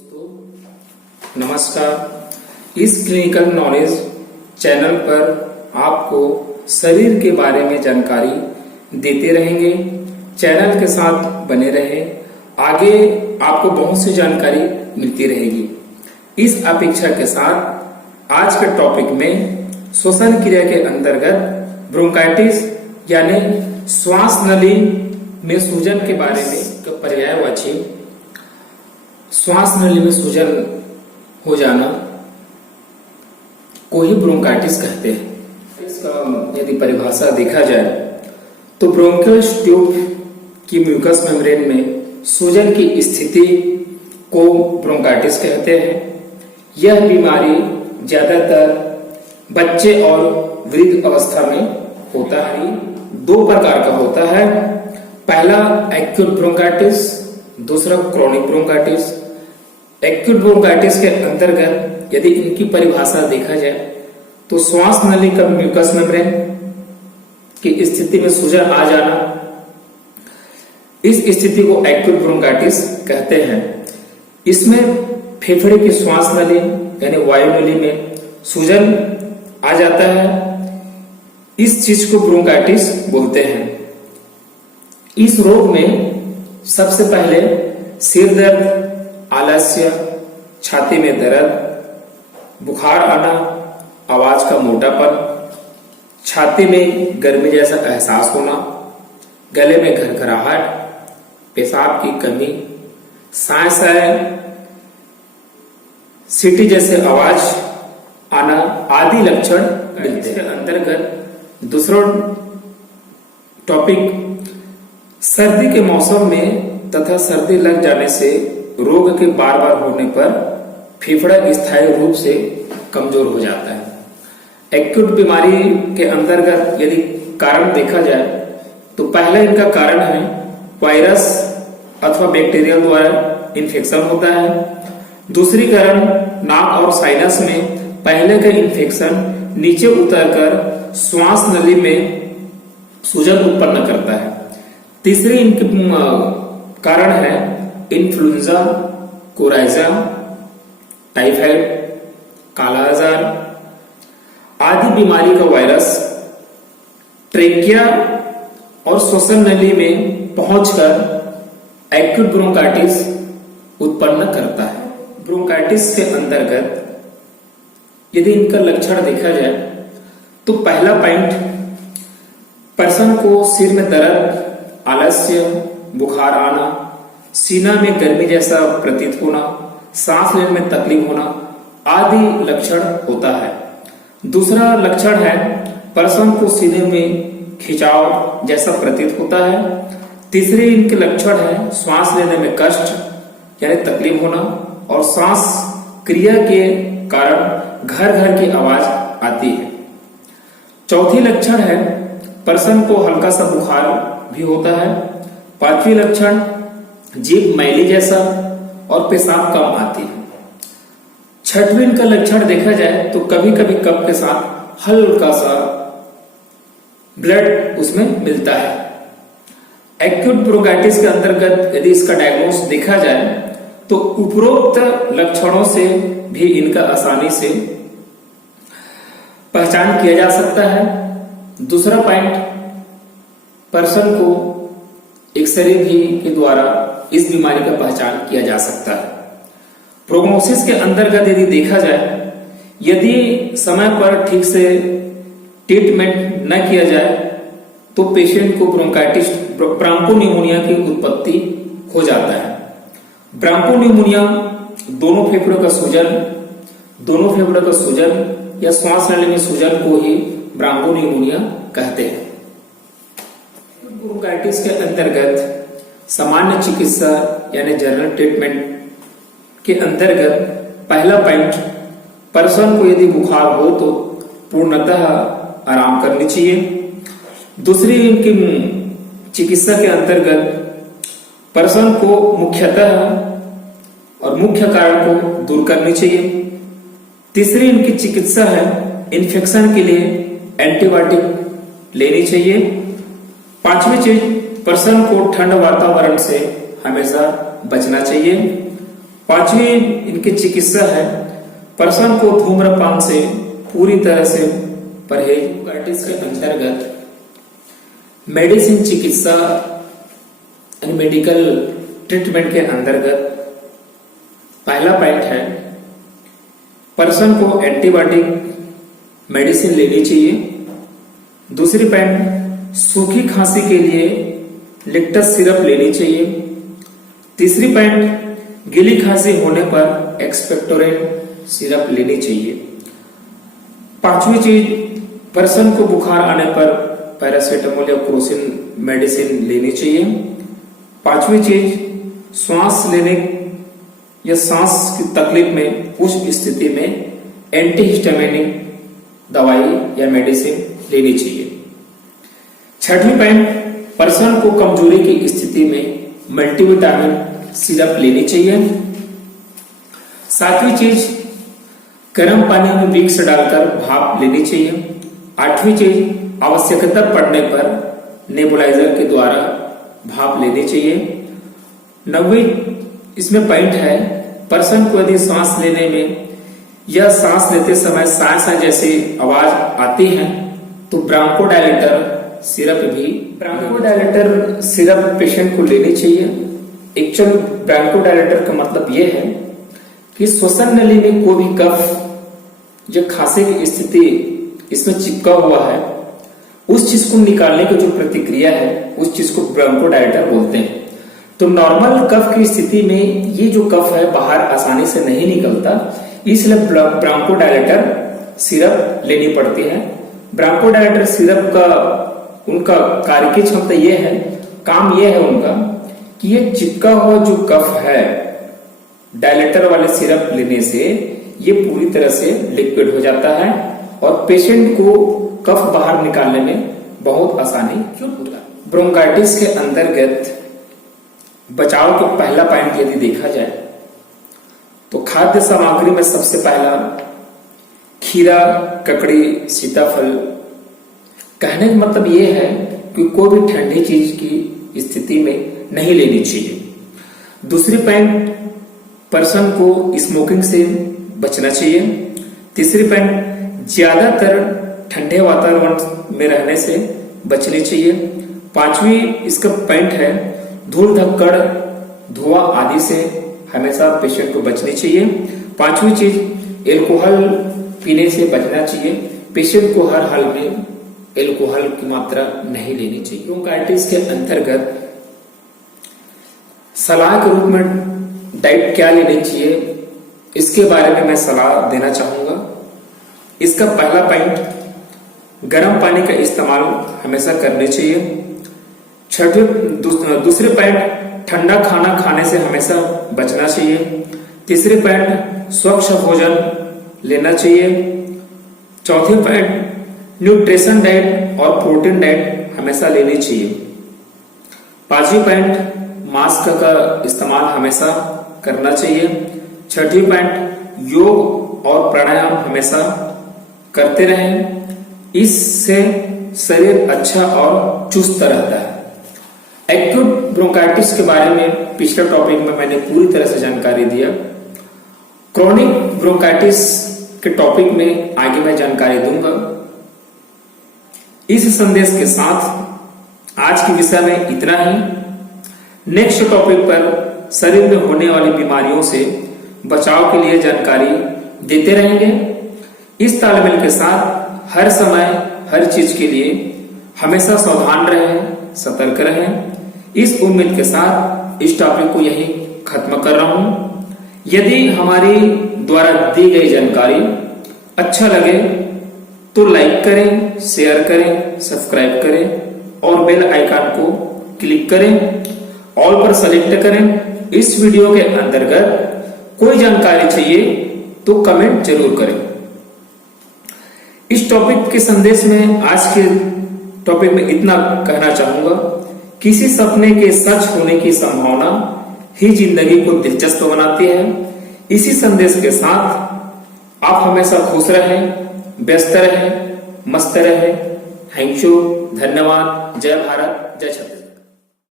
दोस्तों नमस्कार। इस क्लिनिकल नॉलेज चैनल पर आपको शरीर के बारे में जानकारी देते रहेंगे। चैनल के साथ बने रहे, आगे आपको बहुत सी जानकारी मिलती रहेगी। इस अपेक्षा के साथ आज के टॉपिक में श्वसन क्रिया के अंतर्गत ब्रोंकाइटिस यानी श्वास नली में सूजन के बारे में पर्यायवाची श्वास नली में सूजन हो जाना को ही ब्रोंकाइटिस कहते हैं। इसका यदि परिभाषा देखा जाए तो ब्रोंकियल ट्यूब की म्यूकस मेम्ब्रेन में सूजन की स्थिति को ब्रोंकाइटिस कहते हैं। यह बीमारी ज्यादातर बच्चे और वृद्ध अवस्था में होता है। दो प्रकार का होता है, पहला एक्यूट ब्रोंकाइटिस, दूसरा क्रॉनिक ब्रोंकाइटिस। एक्यूट ब्रोंकाइटिस के अंतर्गत यदि इनकी परिभाषा देखा जाए तो श्वास नली का म्यूकस मेम्ब्रेन की स्थिति में सूजन आ जाना, इस स्थिति को एक्यूट ब्रोंकाइटिस कहते हैं। इसमें फेफड़े की श्वास नली यानी वायु नली में सूजन आ जाता है। इस चीज को ब्रोंकाइटिस बोलते हैं। इस रोग में सबसे पहले सिर दर्द, आलस्य, छाती में दर्द, बुखार आना, आवाज का मोटापन, छाती में गर्मी जैसा एहसास होना, गले में घरघराहट, पेशाब की कमी, साय साय, सीटी जैसे आवाज आना आदि लक्षण मिलते हैं। अंतर्गत दूसरा टॉपिक, सर्दी के मौसम में तथा सर्दी लग जाने से रोग के बार बार होने पर फेफड़ा स्थायी रूप से कमजोर हो जाता है। एक्यूट बीमारी के अंतर्गत यदि कारण देखा जाए तो पहला इनका कारण है वायरस अथवा बैक्टीरिया द्वारा इन्फेक्शन होता है। दूसरी कारण नाक और साइनस में पहले का इन्फेक्शन नीचे उतरकर श्वास नली में सूजन उत्पन्न करता है। तीसरी इनकी कारण है इन्फ्लुएंजा, कोराइजा, टाइफाइड, काला आजार आदि बीमारी का वायरस ट्रेकिया और श्वसन नली में पहुंचकर एक्यूट ब्रोंकाइटिस उत्पन्न करता है। ब्रोंकाइटिस के अंतर्गत यदि इनका लक्षण देखा जाए तो पहला पॉइंट, पर्सन को सिर में दर्द, आलस्य, बुखार आना, सीना में गर्मी जैसा प्रतीत होना, सांस लेने में तकलीफ होना आदि लक्षण होता है। दूसरा लक्षण है पर्सन को सीने में खिंचाव जैसा प्रतीत होता है। तीसरे इनके लक्षण है श्वास लेने में कष्ट यानी तकलीफ होना और सांस क्रिया के कारण घर घर की आवाज आती है। चौथी लक्षण है पर्सन को हल्का सा बुखार भी होता है। पांचवी लक्षण जीभ मैली जैसा और पेशाब कम आती है। छठवीं इनका लक्षण देखा जाए तो कभी कभी कफ के साथ हल्का सा ब्लड उसमें मिलता है। एक्यूट ब्रोंकाइटिस के अंतर्गत यदि इसका डायग्नोस देखा जाए तो उपरोक्त लक्षणों से भी इनका आसानी से पहचान किया जा सकता है। दूसरा पॉइंट, पर्सन को एक्सरे भी के द्वारा इस बीमारी का पहचान किया जा सकता है। प्रोग्नोसिस के अंतर्गत यदि देखा जाए, यदि समय पर ठीक से ट्रीटमेंट न किया जाए तो पेशेंट को ब्रोंकाइटिस ब्रांकोनिमोनिया की उत्पत्ति हो जाता है। ब्रांकोनिमोनिया दोनों फेफड़ों का सूजन या श्वास नली में सूजन को ही ब्रांकोनिमोनिया कहते हैं। ब्रोंकाइटिस के अंतर्गत सामान्य चिकित्सा यानी जनरल ट्रीटमेंट के अंतर्गत पहला पॉइंट, पर्सन को यदि बुखार हो तो पूर्णतः आराम करनी चाहिए। दूसरी इनकी चिकित्सा के अंतर्गत पर्सन को मुख्यतः और मुख्य कारण को दूर करनी चाहिए। तीसरी इनकी चिकित्सा है इन्फेक्शन के लिए एंटीबायोटिक लेनी चाहिए। पांचवी चीज, पर्सन को ठंड वातावरण से हमेशा बचना चाहिए। पांचवी इनकी चिकित्सा है, पर्सन को धूम्रपान से पूरी तरह से परहेज। ब्रोंकाइटिस के अंतर्गत मेडिसिन चिकित्सा यानी मेडिकल ट्रीटमेंट के अंतर्गत पहला पॉइंट है, पर्सन को एंटीबायोटिक मेडिसिन लेनी चाहिए। दूसरी पॉइंट, सूखी खांसी के लिए लिक्टस सिरप लेनी चाहिए। तीसरी पॉइंट, गीली खांसी होने पर एक्सपेक्टोरेंट सिरप लेनी चाहिए। पांचवी चीज, पर्सन को बुखार आने पर पैरासीटामोल या क्रोसिन मेडिसिन लेनी चाहिए। पांचवी चीज, श्वास लेने या सांस की तकलीफ में उस स्थिति में एंटीहिस्टामिनिक दवाई या मेडिसिन लेनी चाहिए। छठवीं पॉइंट, पर्सन को कमजोरी की स्थिति में मल्टीविटामिन सिरप लेनी चाहिए। सातवीं चीज, गर्म पानी में विक्स डालकर भाप लेनी चाहिए। आठवीं चीज, आवश्यकता पड़ने पर नेबुलाइजर के द्वारा भाप लेनी चाहिए। नौवीं इसमें पॉइंट है, पर्सन को यदि सांस लेने में या सांस लेते समय साय साय जैसी आवाज आती है तो ब्रोंकोडायलेटर सिरप पेशेंट को लेनी चाहिए। एक्चुअल ब्रोंकोडायलेटर का मतलब यह है कि श्वसन नली में कोई भी कफ या खांसी की स्थिति इसमें चिपका हुआ है, उस चीज को निकालने की जो प्रतिक्रिया है उस चीज को ब्रोंकोडायलेटर बोलते हैं। तो नॉर्मल कफ की स्थिति में ये जो कफ है बाहर आसानी से नहीं निकलता, इसलिए ब्रोंकोडायलेटर सिरप लेनी पड़ती है। ब्रोंकोडायलेटर सिरप का उनका कार्य की क्षमता यह है, काम यह है उनका कि ये चिपका हुआ जो कफ है डायलेटर वाले सिरप लेने से ये पूरी तरह से लिक्विड हो जाता है और पेशेंट को कफ बाहर निकालने में बहुत आसानी होता है। ब्रोंकाइटिस के अंतर्गत बचाव का पहला पॉइंट यदि देखा जाए तो खाद्य सामग्री में सबसे पहला खीरा, ककड़ी, सीताफल। कहने का मतलब यह है कि कोई भी ठंडी चीज की स्थिति में नहीं लेनी चाहिए। दूसरी पॉइंट, पर्सन को स्मोकिंग से बचना चाहिए। तीसरी पॉइंट, ज्यादातर ठंडे वातावरण में रहने से बचनी चाहिए। पांचवी इसका पॉइंट है, धूल धक्कड़, धुआं आदि से हमेशा पेशेंट को बचनी चाहिए। पांचवी चीज, एल्कोहल पीने से बचना चाहिए। पेशेंट को हर हाल में एल्कोहल की मात्रा नहीं लेनी चाहिए। ब्रोंकाइटिस के अंतर्गत सलाह के रूप में डाइट क्या लेनी चाहिए इसके बारे में मैं सलाह देना चाहूंगा। इसका पहला पॉइंट, गर्म पानी का इस्तेमाल हमेशा करने चाहिए। दूसरे पॉइंट, ठंडा खाना खाने से हमेशा बचना चाहिए। तीसरे पॉइंट, स्वच्छ भोजन लेना चाहिए। चौथे पॉइंट, न्यूट्रिशन डाइट और प्रोटीन डाइट हमेशा लेनी चाहिए। पांचवी पॉइंट, मास्क का इस्तेमाल हमेशा करना चाहिए। छठी पॉइंट, योग और प्राणायाम हमेशा करते रहें, इससे शरीर अच्छा और चुस्त रहता है। एक्यूट ब्रोंकाइटिस के बारे में पिछले टॉपिक में मैंने पूरी तरह से जानकारी दिया। क्रोनिक ब्रोंकाइटिस के टॉपिक में आगे मैं जानकारी दूंगा। इस संदेश के साथ आज के विषय में इतना ही। नेक्स्ट टॉपिक पर शरीर में होने वाली बीमारियों से बचाव के लिए जानकारी देते रहेंगे। इस तालमेल के साथ हर समय हर चीज के लिए हमेशा सावधान रहें, सतर्क रहें। इस उम्मीद के साथ इस टॉपिक को यही खत्म कर रहा हूं। यदि हमारी द्वारा दी गई जानकारी अच्छा लगे तो लाइक करें, शेयर करें, सब्सक्राइब करें और बेल आइकन को क्लिक करें, ऑल पर सेलेक्ट करें। इस वीडियो के अंतर्गत कोई जानकारी चाहिए तो कमेंट जरूर करें। इस टॉपिक के संदेश में आज के टॉपिक में इतना कहना चाहूंगा, किसी सपने के सच होने की संभावना ही जिंदगी को दिलचस्प बनाती है। इसी संदेश के साथ आप हमेशा खुश रहें, व्यस्त रहें, मस्त रहें। थैंक यू, धन्यवाद। जय भारत, जय छत्तीसगढ़।